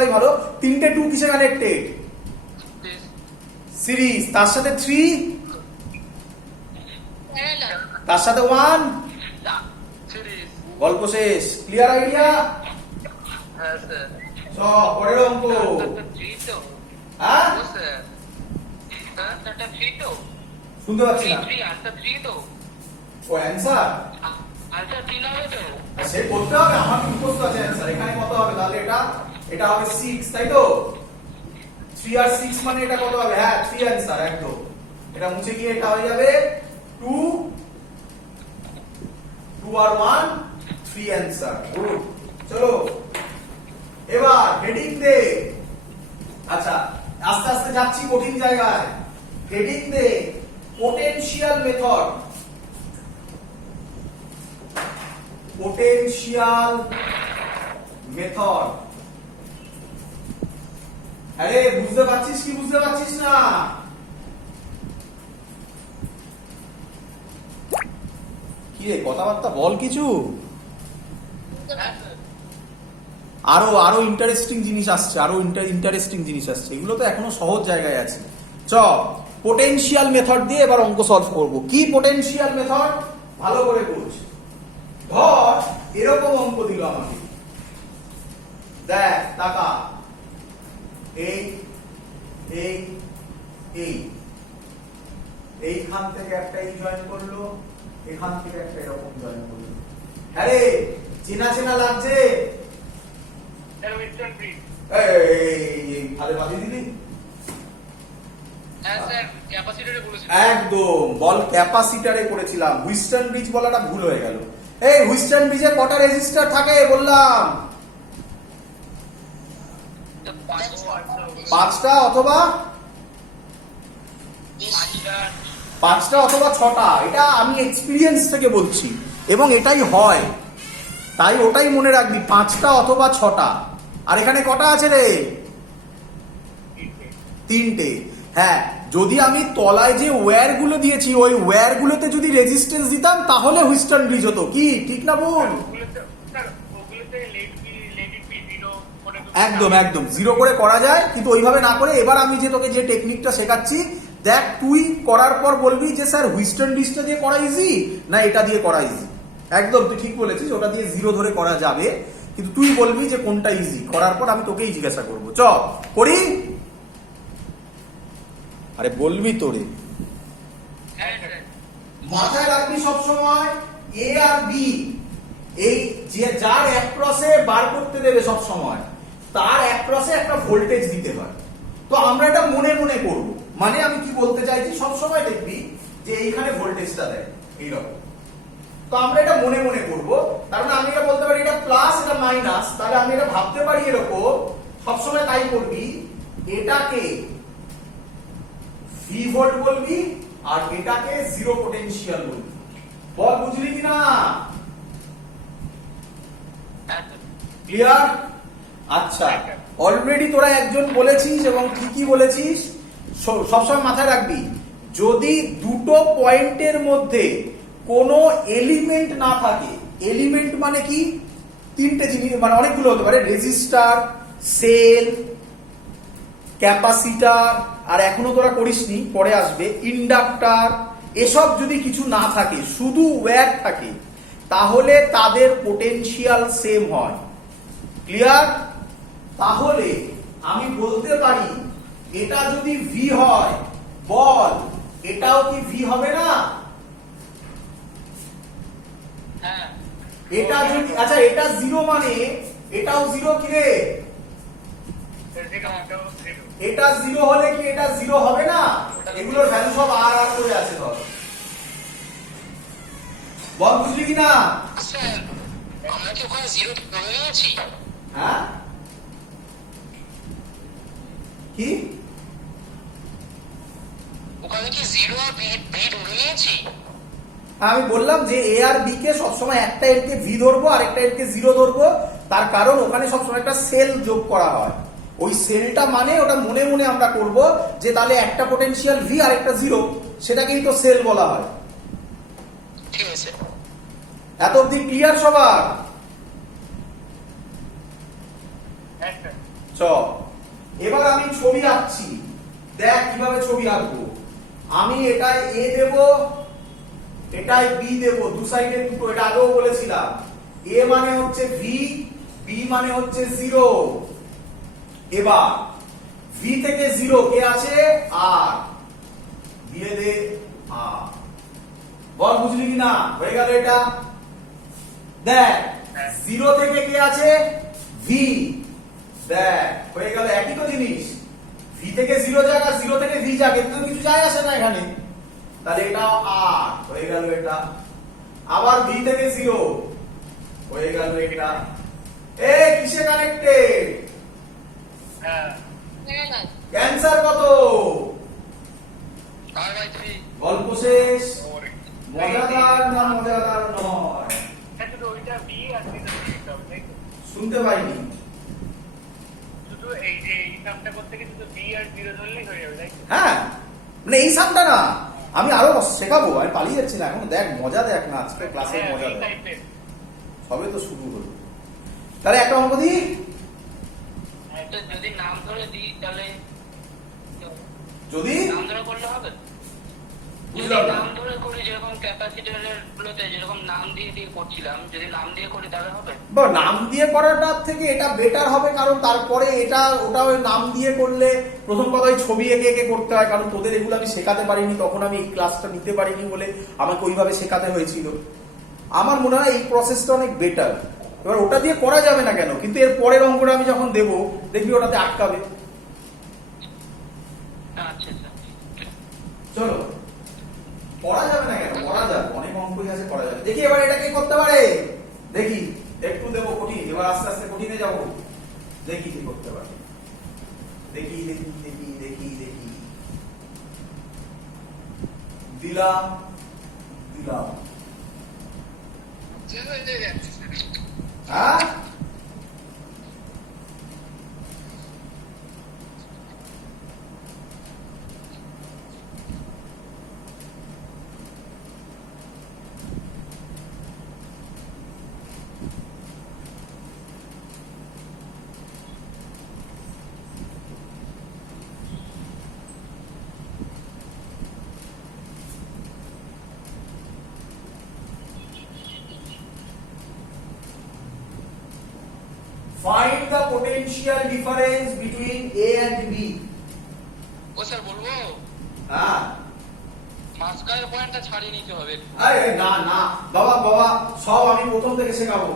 বলাই ভালো। 3টে 2 কিসে কানেক্টেড? সিরিজ। তার সাথে 3, তার সাথে 1, গল্প শেষ। Clear idea? হ্যাঁ স্যার। সব পরের অঙ্ক। হ্যাঁ শুনতে পাচ্ছি না। ও অ্যান্সার সে করতে হবে, আমার মুখস্থ আছে অ্যান্সার। এখানে কত হবে তাহলে? এটা হবে 6, তাই তো? 3 আর 6 মানে এটা কত হবে? হ্যাঁ 3 অ্যান্সার একদম। এটা মুছে গিয়ে এটা হয়ে যাবে 2 আর 1 3 অ্যান্সার। গুড। চলো এবার হেডিং দে। আচ্ছা আস্তে আস্তে যাচ্ছি কঠিন জায়গায়। হেডিং দে পোটেনশিয়াল মেথড। Potential method. আরে বুঝতে পারছিস কি বুঝতে পারছিস না? কি রে কথাবার্তা বল কিছু। আরো ইন্টারেস্টিং জিনিস আসছে, ইন্টারেস্টিং জিনিস আসছে। এগুলো তো এখনো সহজ জায়গায় আছে। চ পোটেনশিয়াল মেথড দিয়ে এবার অঙ্ক সলভ করব। কি পোটেনশিয়াল মেথড? ভালো করে বুঝ। ধর এরকম অঙ্ক দিল আমাকে, দেখ টাকা এইখান থেকে একটা এই জয়েন করলো, এখান থেকে একটা এরকম জয়েন করলো। আরে চেনা চেনা লাগছে। একদম বল ক্যাপাসিটরে করেছিলাম। হুইস্টন ব্রিজ বলাটা ভুল হয়ে গেল। এই হুইস্টন ব্রিজে কটা রেজিস্টার থাকে বললাম? 5টা অথবা 6টা। এটা আমি এক্সপিরিয়েন্স থেকে বলছি এবং এটাই হয়, তাই ওটাই মনে রাখবি, 5টা অথবা 6টা। আর এখানে কটা আছে রে? 3টে। হ্যাঁ যদি আমি তলায় যে ওয়্যার গুলো দিয়েছি ওই ওয়্যার গুলোতে যদি রেজিস্ট্যান্স দিতাম তাহলে হুইস্টন ব্রিজ হতো। কি ঠিক না ভুল? একদম একদম 0 করে করা যায়, কিন্তু ওইভাবে না করে এবার আমি যে তোকে যে টেকনিকটা শেখাচ্ছি, দেখ তুই করার পর বলবি যে স্যার হুইস্টন ব্রিজটা দিয়ে করা ইজি না এটা দিয়ে করা ইজি। একদম তুই ঠিক বলেছিস, ওটা দিয়ে 0 ধরে করা যাবে, কিন্তু তুই বলবি যে কোনটা ইজি। করার পর আমি তোকেই জিজ্ঞাসা করবো। চ করি। আরে বলবি তোরে, মাথায় রাখবি সবসময় এ আর বি, এই যে যার অ্যাক্রসে বার করতে দেবে সব সময় তার অ্যাক্রসে একটা ভোল্টেজ দিতে হয়। তো আমরা এটা মনে মনে করব। মানে আমি কি বলতে চাইছি, সব সময় দেখবি যে এইখানে ভোল্টেজটা দেয় এইরকম। তো আমরা এটা মনে মনে করব। তার মানে আমি এটা বলতে পারি এটা প্লাস এটা মাইনাস। তাহলে আমি এটা ভাবতে পারি এরকম, সবসময় তাই করবি। এটাকে ভি ভোল্ট বলবি আর এটাকে জিরো পোটেনশিয়াল বলবি। বল বুঝলি কিনা? ক্লিয়ার? আচ্ছা অলরেডি তোরা একজন বলেছিস এবং ঠিকই বলেছিস। সবসময় মাথায় রাখবি যদি দুটো পয়েন্টের মধ্যে কোনো এলিমেন্ট না থাকে, এলিমেন্ট মানে কি? 3টে জিনিস, মানে অনেকগুলো হতে পারে, রেজিস্টার, সেল, ক্যাপাসিটার, আর এখনো তোরা করিসনি পরে আসবে ইন্ডাক্টর। এসব যদি কিছু না থাকে, শুধু ওয়্যার থাকে, তাহলে তাদের পোটেনশিয়াল সেম হয়। ক্লিয়ার? তাহলে আমি বলতে পারি এটা যদি ভি হয়, বল এটাও কি ভি হবে না? এটা যদি, আচ্ছা এটা 0 মানে এটাও 0 কি রে? এটা 0 হলে কি এটা 0 হবে না? এগুলোর ভ্যালু সব আর আর করে আছে। ধর বল বুঝলি কিনা? আমরা কি ওখানে 0 ধরে নিয়েছি? হ্যাঁ কি ওখানে কি 0 আর ভি ধরে নিয়েছি? আমি বললাম যে এ আর বি কে সবসময় একটা এলকে ভি ধরবো আর একটা এলকে 0 ধরবো। তার কারণ ওখানে সবসময় একটা সেল যোগ করা হয়। ওই সেলটা মানে ওটা মনে মনে আমরা করব যে তাহলে একটা পোটেনশিয়াল ভি আর একটা 0, সেটাকেই তো সেল বলা হয়। ঠিক আছে, এত অবধি ক্লিয়ার সবার? চ চ এবার আমি ছবি আঁকছি, দেখ কিভাবে ছবি আঁকবো। আমি এটায় এ দেব, এটায় বি দেব, দু সাইডে দুটো, এটা আগেও বলেছিলাম। এ মানে হচ্ছে ভি, বি মানে হচ্ছে 0। এবার ভি থেকে 0 কে আছে আর, দিয়ে দে আর। বল বুঝলি কি না? হয়ে গেল এটা। দেখ 0 থেকে কে আছে? ভি। দেখ হয়ে গেল, একই তো জিনিস। ভি থেকে 0 যাক আর 0 থেকে ভি যাক, এতে তো কিছু যায় আসে না এখানে। তাহলে এটা আর হয়ে গেল এটা। আবার ভি থেকে 0 হয়ে গেল এটা। এ কিসে কানেক্টেড? ক্যান্সার কত? গল্প শেষ। মজাদার না মজাদার নয়? শুনতে পাইনি। হ্যাঁ মানে এই সামটা না, আমি আরো শেখাবো, আমি পালিয়ে যাচ্ছি না এখন। দেখ মজা দেখ না, আজকে ক্লাসে মজা দেখ, সবে তো শুরু হলো। তাহলে একটা অঙ্ক দিই। যদি নাম ধরে দিই তাহলে, যদি নাম ধরে করলে হবে? যদি বুঝলাম না। নাম ধরে করি, যেরকম ক্যাপাসিটরের গুলোতে যেরকম নাম দিয়ে দিয়ে করছিলাম, যদি নাম দিয়ে করি তাহলে হবে? বা নাম দিয়ে করাটার থেকে এটা বেটার হবে, কারণ তারপরে এটা ওটা ওই নাম দিয়ে করলে প্রথম কথা ওই ছবি এঁকে এঁকে করতে হয়, কারণ তোদের এগুলো আমি শেখাতে পারিনি, তখন আমি এই ক্লাসটা নিতে পারিনি বলে আমাকে ওইভাবে শেখাতে হয়েছিল। আমার মনে হয় এই প্রসেসটা অনেক বেটার। এবার ওটা দিয়ে করা যাবে না কেন, কিন্তু এর পরের অঙ্কটা আমি যখন দেবো দেখবি ওটাতে আটকাবে। আচ্ছা আচ্ছা। চলো, করা যাবে না কেন, করা যাবে, অনেক অঙ্কই আছে, করা যাবে। দেখি এবার এটাকে করতে পারে, দেখি। একটু দেবো কঠিন, এবার আস্তে আস্তে কঠিনে যাবো, দেখি কি করতে পারে। দেখি দেখি দেখি দেখি দেখি, দিলাম দিলাম। হ্যাঁ find the potential difference between A and B. ও স্যার বলবো, হ্যাঁ মাঝখানের পয়েন্টটা ছাড়িয়ে নিতে হবে। আরে না না বাবা বাবা, সব আমি প্রথম থেকে শেখাবো।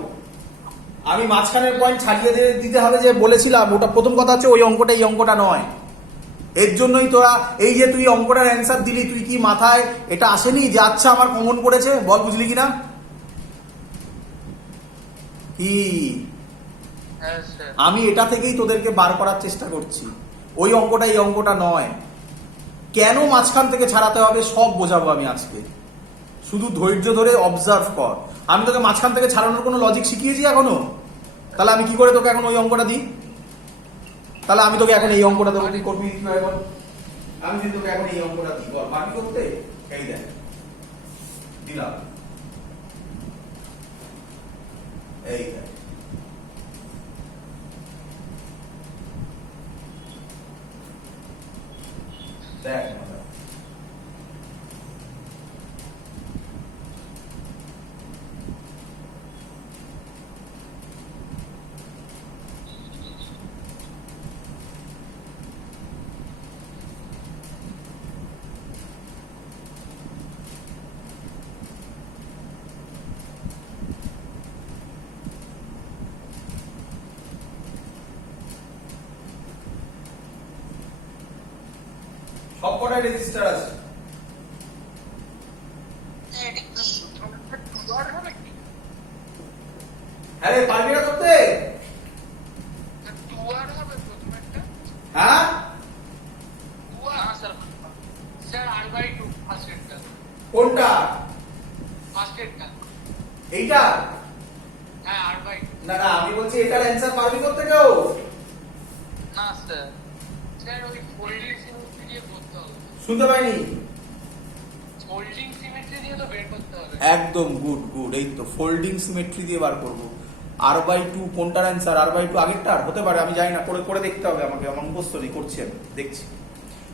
আমি মাঝখানের পয়েন্ট ছাড়িয়ে দিতে হবে যে বলেছিলাম, ওটা প্রথম কথা হচ্ছে ওই অঙ্কটা এই অঙ্কটা নয়। এর জন্যই তোরা এই যে তুই অঙ্কটার অ্যান্সার দিলি, তুই কি মাথায় এটা আসেনি যে আচ্ছা আমার কমন পড়েছে? বল বুঝলি কিনা? কি হ্যাঁ স্যার। আমি এটা থেকেই তোদেরকে বার করার চেষ্টা করছি, ওই অঙ্কটা এই অঙ্কটা নয়। কেন মাঝখান থেকে ছাড়াতে হবে সব বোঝাবো আমি আজকে, শুধু ধৈর্য ধরে অবজার্ভ কর। আমি তোকে মাঝখান থেকে ছাড়ানোর কোনো লজিক শিখিয়েছি এখনো? তাহলে আমি কি করে তোকে এখন ওই অঙ্কটা দিই? তাহলে আমি তোকে এখন এই অঙ্কটা দেবো, তুই করবি কিভাবে বল? আমি যদি তোকে এখন এই অঙ্কটা দিই, বল পারবি করতে? এই দেখ দিলাম, এই দেখ। দেখ মজা। সব কটাই রেজিস্টার আছে। হ্যাঁ রে, পারবি না করতে? হ্যাঁ কোনটা? এইটা? না না, আমি বলছি এটার অ্যান্সার পারবি করতে কেউ? না স্যার, স্যার ওই ফোল্ডিং সিমেট্রি দিয়ে করতে হবে। শুনতে পাইনি। ফোল্ডিং সিমেট্রি দিয়ে তো বের করতে হবে। একদম গুড গুড, এই তো ফোল্ডিং সিমেট্রি দিয়ে বার করব। r/2 কোনটার অ্যান্সার? r/2 আগেরটার হতে পারে, আমি জানি না, করে করে দেখতে হবে আমাকে, আমার মুখস্থ নেই, করছি আমি, দেখছি।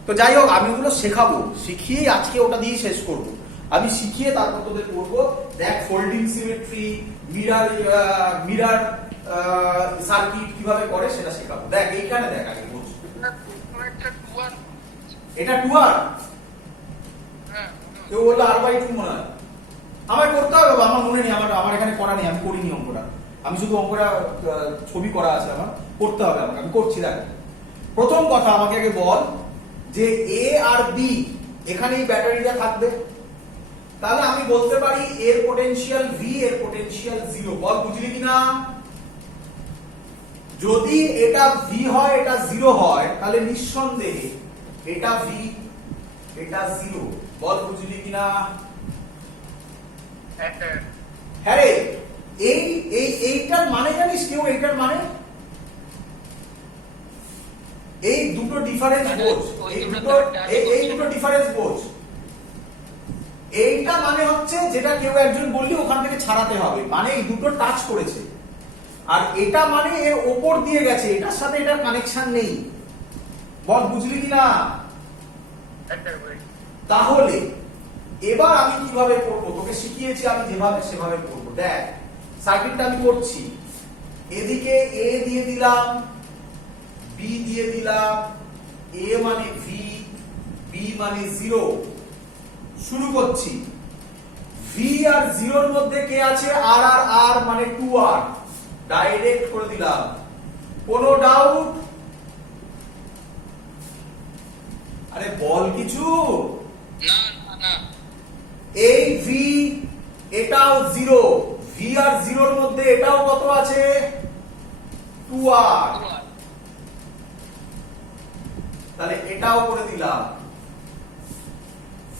তো যাই হোক, আমি ওগুলো শেখাবো, শিখিয়েই আজকে ওটা দিয়েই শেষ করব। আমি শিখিয়ে তারপর তোদের করবো। দেখ ফোল্ডিং সিমেট্রি, মিরার সার্কিট কিভাবে করে সেটা শেখাবো। দেখ এইখানে দেখ আগে বলছি, এটা 2r, কেউ বললো r/2 মনে হয়। আমার করতে হবে বাবা, আমার মনে নেই, আমার এখানে করা নেই, আমি করিনি অঙ্কটা, আমি শুধু অঙ্কটা ছবি করা আছে, আমার করতে হবে, আমাকে, আমি করছি। দেখ প্রথম কথা আমাকে আগে বল যে এ আর বি এখানে এই ব্যাটারিটা থাকবে, তাহলে আমি বলতে পারি এর পোটেনশিয়াল ভি, এর পোটেনশিয়াল 0। বল বুঝলি কিনা? যদি এটা ভি হয়, এটা 0 হয়, তাহলে নিঃসন্দেহে এটা ভি, এটা 0। বল বুঝলি কিনা? হ্যাঁ রে, এইটার মানে জানিস কেউ? এইটার মানে এই দুটো ডিফারেন্স বোঝ, এই দুটো ডিফারেন্স বোঝ। এইটা মানে হচ্ছে যেটা কেউ একজন বললি ওখান থেকে ছাড়াতে হবে, মানে এই দুটো টাচ করেছে। আর এটা মানে এর ওপর দিয়ে গেছে, এটার সাথে এটার কানেকশন নেই। বল বুঝলি কিনা? তাহলে এবার আমি কিভাবে করব? তোকে শিখিয়েছি আমি যেভাবে, সেভাবে করব। দেখ সার্কিটটা আমি করছি, এদিকে এ দিয়ে দিলাম, বি দিয়ে দিলাম, এ মানে ভি, বি মানে 0। শুরু করছি। ভি আর 0 এর মধ্যে কে আছে? আর আর আর মানে 2r, ডাইরেক্ট করে দিলাম। কোনো ডাউট? আরে বল কিছু। না না, এই ভি, এটাও 0, ভি আর 0 এর মধ্যে এটাও কত আছে? 2r। তাহলে এটাও করে দিলাম।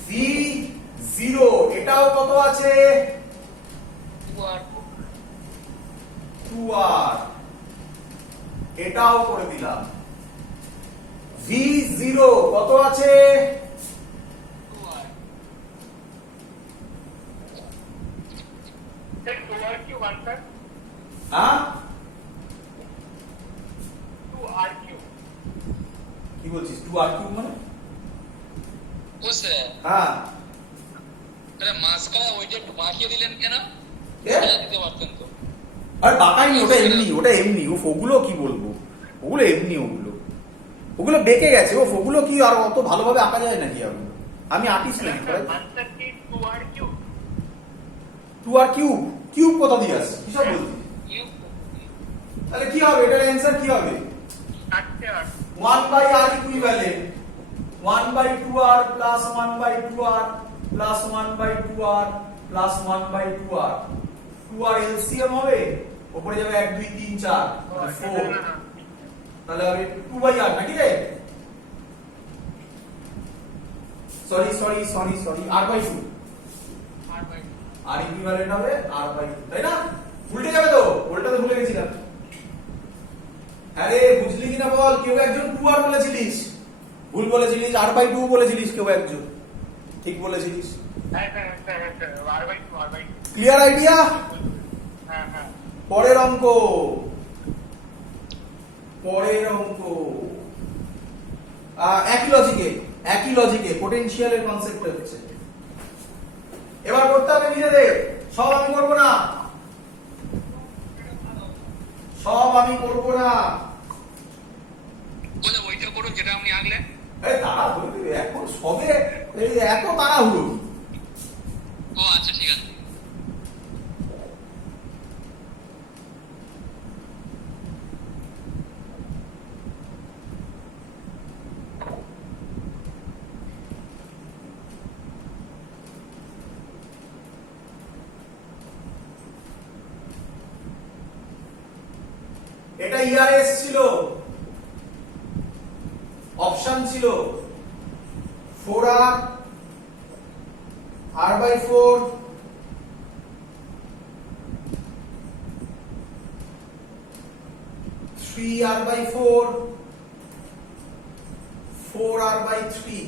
ভি 0, এটাও কত আছে? 2r, এটাও করে দিলাম। ভি 0 কত আছে? হ্যাঁ, কি বলছিস? 2r³ মানে? ও স্যার, হ্যাঁ, আরে মাস্কটা ওইটা একটু বাঁকিয়ে দিলেন কেন? দিতে পারতেন তো। আরে বাঁকাইনি, ওটা এমনি, ওটা এমনি। ওগুলো কি বলবো, ওগুলো এমনি, ওগুলো বেঁকে গেছে। ওগুলো কি আর অত ভালোভাবে আঁকা যায় নাকি? আমি আর্টিস্ট নাকি? 2r³ কিউব কোথা দিয়ে আসছে? কিসব বলছিস? তাহলে কি হবে? এটার অ্যান্সার কি হবে? 1/r equivalent 1/2r plus 1/2r plus 1/2r plus 1/2r। 2r LCM হবে, উপরে যাবে 1 2 3 4 4, তাহলে হবে 2/r নাকি রে? সরি r/2, আর ইকুইভ্যালেন্ট হবে r/2, তাই না? উল্টে যাবে তো, উল্টাতে ভুলে গেছিলাম। আরে বুঝলি কিনা বল? কেউ একজন 2r বলেছিলিস, ভুল বলেছিলিস, r/2 বলেছিলিস, কেউ একজন ঠিক বলেছিলিস। Clear idea? পরের অঙ্ক, একই লজিকে পোটেনশিয়ালের কনসেপ্ট হচ্ছে। এবার করতে হবে নিজেদের, সব আমি করবো না, ওইটা করুন যেটা আপনি আনলেন। এখন সবে এত তাড়াহুড়ো। ও আচ্ছা, ঠিক আছে। এটা ইআরএস ছিল, অপশন ছিল 4r, r/4, 3r/4, 4r/3।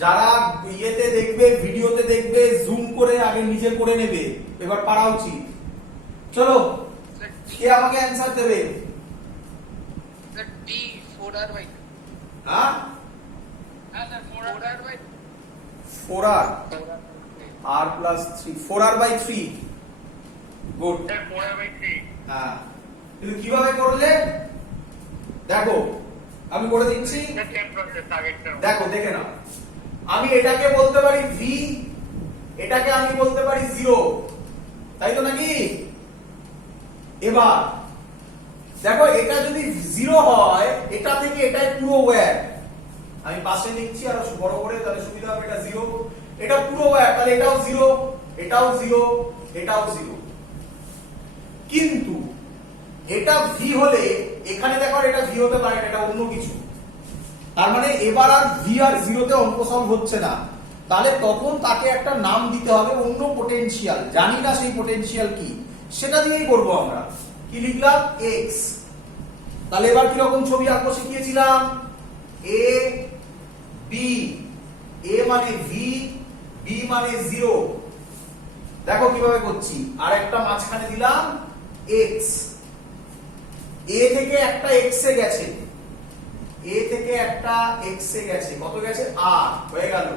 যারা ইয়েতে দেখবে, ভিডিওতে দেখবে, জুম করে আগে নিজে করে নেবে, এবার পারা উচিত। চলো স্যার কে আমাকে অ্যান্সার দেবে? স্যার ডি 4r/2 হ্যাঁ হ্যাঁ sir 4r/2 4r r plus 3 4r by 3 good sir 4r/3 হ্যাঁ কিন্তু কিভাবে করলে দেখো আমি করে দিচ্ছি স্যার সেম প্রসেস আগেরটা দেখো দেখে নাও আমি এটাকে বলতে পারি v এটাকে আমি বলতে পারি 0 তাই তো নাকি এবার দেখো এটা যদি 0 হয় এটা থেকে এটাই পুরো ওয়্যার আমি পাশে লিখছি আর বড় করে তাহলে সুবিধা হবে এটা 0 এটা পুরো ওয়্যার তাহলে এটাও 0 এটাও 0 এটাও 0 কিন্তু এটা v হলে এখানে দেখো এটা v হতে পারে না এটা অন্য কিছু তার মানে এবার আর v আর 0 তে অঙ্ক সলভ হচ্ছে না তাহলে তখন তাকে একটা নাম দিতে হবে অন্য পটেনশিয়াল জানি না সেই পটেনশিয়াল কি সেটা দিয়েই করব আমরা কি লিখলাম x তাহলে এবার কি রকম ছবি আঁকবো শিখিয়েছিলাম a b a মানে v b মানে 0 দেখো কিভাবে করছি আর একটা মাঝখানে দিলাম x a থেকে একটা x এ গেছে a থেকে একটা x এ গেছে কত গেছে r হয়ে গেল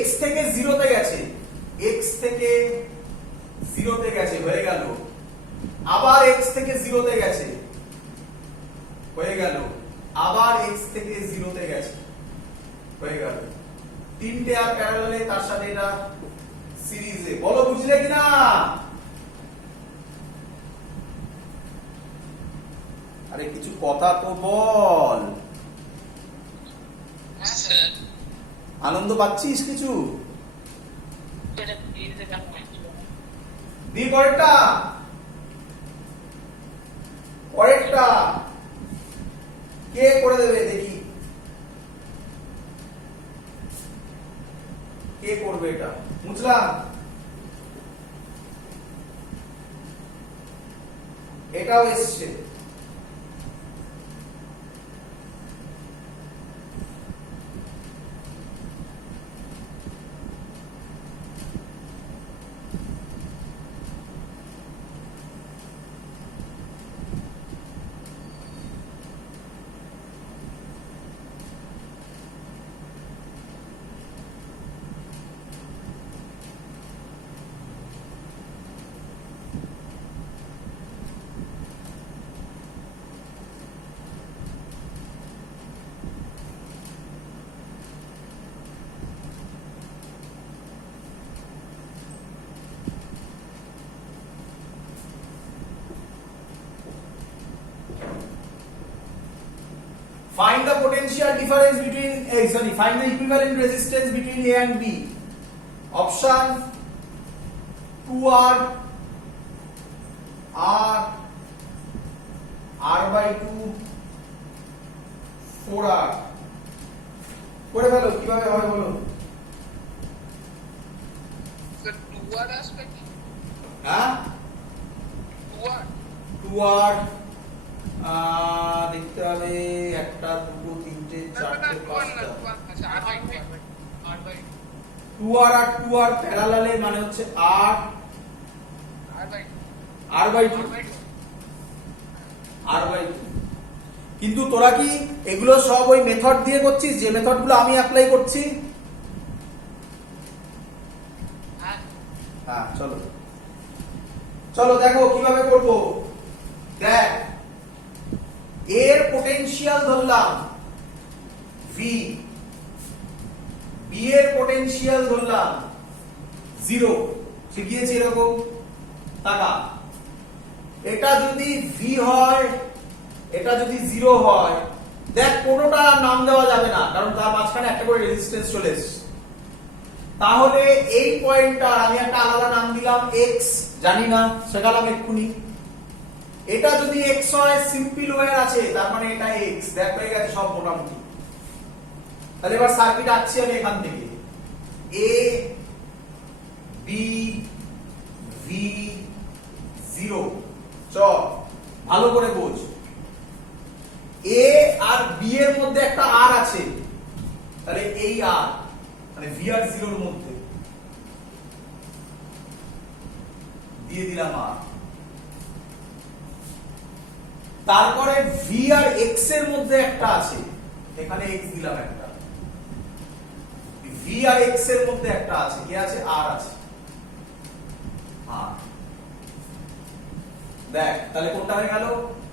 x থেকে 0 তে গেছে x থেকে 0 তে গেছে হয়ে গেল আবার x থেকে 0 তে গেছে হয়ে গেল আবার x থেকে 0 তে গেছে হয়ে গেল তিনটে আর প্যারালালে তার সাথে এটা সিরিজে বলো বুঝলে কিনা আরে কিছু কথা তো বল হ্যাঁ স্যার আনন্দ পাচ্ছিস কিছু এটা সিরিজে কেন দি পরেরটা পরেরটা কে করে দেবে দেখি কে করবে এটা বুঝলাম এটাও এসছে Find the potential difference between find the equivalent resistance between A and B. Option 2R, R, R by 2, 4R. করে ফেলো কিভাবে হবে বলো স্যার 2r আসবে কি হ্যাঁ 2r 2R দেখতে হবে একটা দুটো তিনটে চারটে পাঁচটা 2R আর 2R প্যারালালে মানে হচ্ছে R R by 2 R by 2 কিন্তু তোরা কি এগুলো সব ওই মেথড দিয়ে করছিস যে মেথডগুলো আমি অ্যাপ্লাই করছি হ্যাঁ চলো চলো দেখো কিভাবে করব দেখ এর পোটেনশিয়াল ধরলাম v b এর পোটেনশিয়াল ধরলাম 0 শিখিয়েছি এরকম টাকা এটা যদি v হয় এটা যদি 0 হয় দেখ কোনোটা নাম দেওয়া যাবে না কারণ তার মাঝখানে একটা করে রেজিস্ট্যান্স চলে এসেছে তাহলে এই পয়েন্টটা আমি একটা আলাদা নাম দিলাম x জানি না শেখালাম এক্ষুনি এটা যদি x হয় সিম্পল ওয়্যার আছে তার মানে এটা x দেখ হয়ে গেছে সব মোটামুটি তাহলে এবার সার্কিট আঁকছি আমি এখান থেকে a b v 0 চ ভালো করে বোঝ a আর b এর মধ্যে একটা r আছে তাহলে এই r মানে v আর 0 এর মধ্যে b দিয়ে দিলাম আর। তারপরে ভি আর এক্স এর মধ্যে একটা আছে, এখানে এক্স দিলাম একটা, ভি আর এক্স এর মধ্যে একটা আছে, কি আছে? আর আছে। আর দেখ তাহলে কোনটা হয়ে গেল?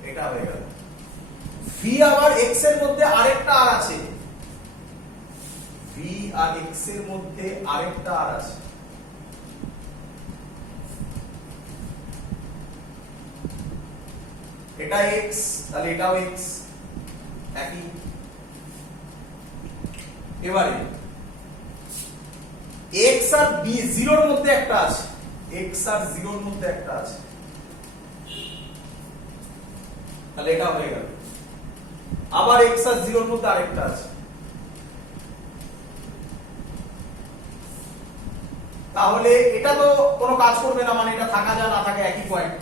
এটা হয়ে গেল। ভি আবার এক্স এর মধ্যে আরেকটা আর আছে, ভি আর এক্স এর মধ্যে আরেকটা আর আছে। এটা এক্স, তাহলে এটাও এক্স, একই। এবারে এক্স আর বি জিরোর মধ্যে একটা আছে, এক্স আর জিরোর মধ্যে একটা আছে, তাহলে এটা হয়ে গেল। আবার এক্স আর জিরোর মধ্যে আরেকটা আছে, তাহলে এটা তো কোনো কাজ করবে না, মানে এটা থাকা যা না থাকে একই পয়েন্ট।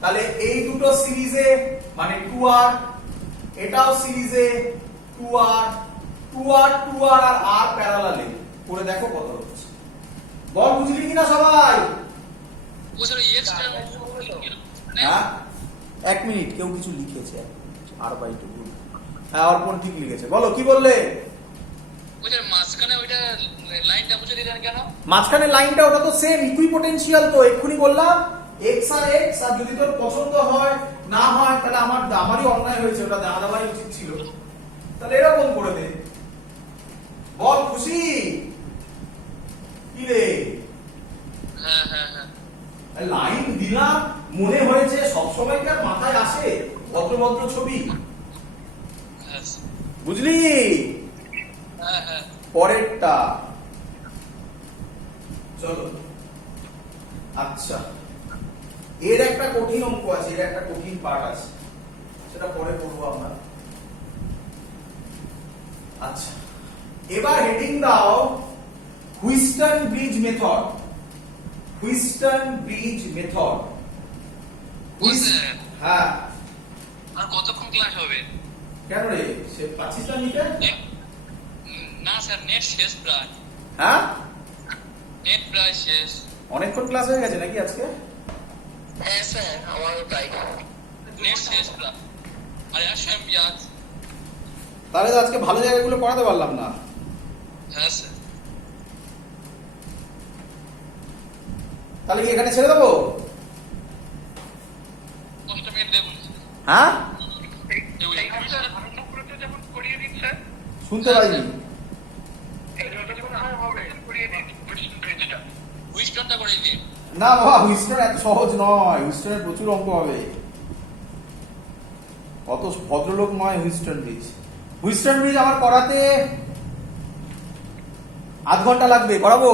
তাহলে এই দুটো সিরিজে মানে 2r, এটাও সিরিজে 2r, 2r, 2r আর r প্যারালালে করে দেখো কত হচ্ছে। বল বুঝলি কিনা সবাই? হ্যাঁ, 1 মিনিট, কেউ কিছু লিখেছে r/2। হ্যাঁ, অর্পণ ঠিক লিখেছে। বলো কি বললে? মাঝখানে লাইনটা ওটা তো সেম ইকুইপোটেনশিয়াল, তো এক্ষুনি বললাম x আর x, আর যদি তোর পছন্দ হয় না হয় তাহলে আমারই অন্যায় হয়েছে, ওটা জানা দেওয়াই উচিত ছিল। তাহলে এরকম করে দে। বল খুশি কি রে? লাইন দিলাম, মনে হয়েছে সবসময় কি আর মাথায় আসে ভদ্র ছবি? বুঝলি? পরেরটা চলো। আচ্ছা, এর একটা কঠিন অঙ্ক আছে, এর একটা কঠিন পার্ট আছে, সেটা পরে পড়বো আমরা। আচ্ছা, এবার হেডিং দাও Wheatstone bridge method. Wheatstone bridge method. হ্যাঁ, আর কতক্ষণ ক্লাস হবে? কেন রে, সে পাচ্ছিস না নিতে? না স্যার, নেট শেষ প্রায়। হ্যাঁ, নেট প্রায় শেষ। অনেকক্ষণ ক্লাস হয়ে গেছে নাকি আজকে? হ্যাঁ স্যার, আমারও তাই। নেট শেষ প্রায়, আর 100 MB আছে। তাহলে তো আজকে ভালো জায়গাগুলো পড়াতে পারলাম না। হ্যাঁ স্যার। তাহলে কি এখানে ছেড়ে দেবো? 5 মিনিট দেখুন। হ্যাঁ, শুনতে পাইনি। হুইস্টনটা করে দিন। না বাবা, হুইস্টন এত সহজ নয়, হুইস্টনের প্রচুর অঙ্ক হবে, অত ভদ্রলোক নয় হুইস্টন ব্রিজ। হুইস্টন ব্রিজ আমার করাতে আধ ঘন্টা লাগবে, করাবো?